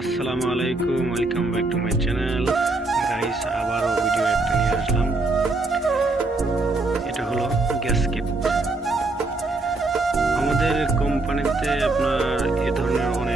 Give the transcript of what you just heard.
আসসালামু আলাইকুম, welcome back to my channel guys. আবারও ভিডিও একটা নিয়ে আসলাম। এটা হলো গ্যাসকেট। আমাদের কোম্পানিতে আপনার এ ধরনের অনেক